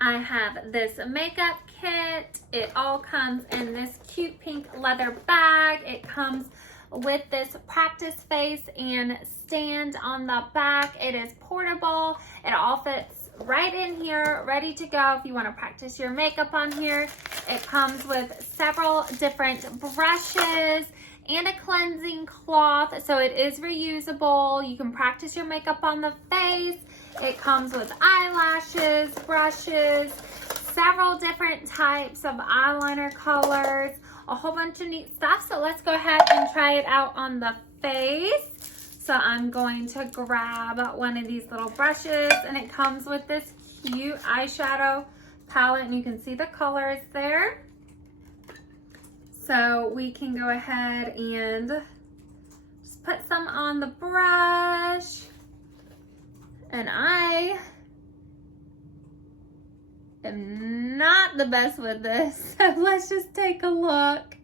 I have this makeup kit. It all comes in this cute pink leather bag. It comes with this practice face and stand on the back. It is portable. It all fits right in here, ready to go if you want to practice your makeup on here. It comes with several different brushes and a cleansing cloth, so it is reusable. You can practice your makeup on the face. It comes with eyelashes, brushes, several different types of eyeliner colors, a whole bunch of neat stuff. So let's go ahead and try it out on the face. So I'm going to grab one of these little brushes, and it comes with this cute eyeshadow palette, and you can see the colors there. So we can go ahead and just put some on the brush. And I am not the best with this, so let's just take a look.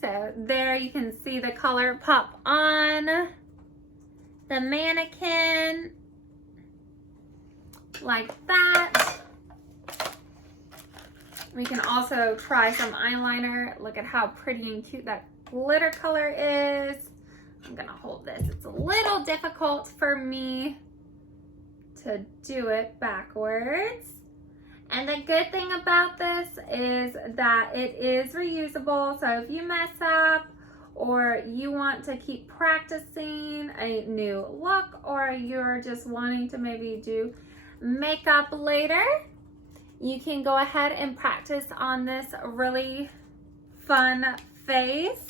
So there you can see the color pop on the mannequin like that. We can also try some eyeliner. Look at how pretty and cute that glitter color is. I'm gonna hold this. It's a little difficult for me to do it backwards. And the good thing about this is that it is reusable. So if you mess up or you want to keep practicing a new look, or you're just wanting to maybe do makeup later, you can go ahead and practice on this really fun face.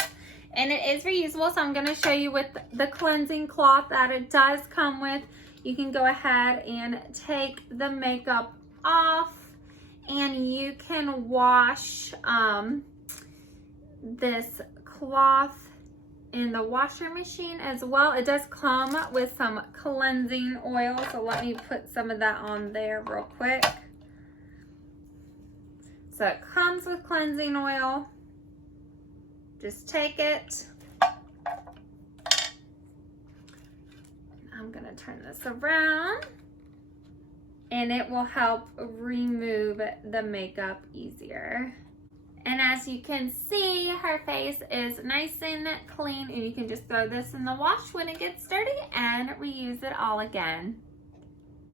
And it is reusable, so I'm going to show you with the cleansing cloth that it does come with. You can go ahead and take the makeup off, and you can wash this cloth in the washer machine as well. It does come with some cleansing oil, so let me put some of that on there real quick. So it comes with cleansing oil. Just take it. I'm gonna turn this around, and it will help remove the makeup easier. And as you can see, her face is nice and clean, and you can just throw this in the wash when it gets dirty and reuse it all again.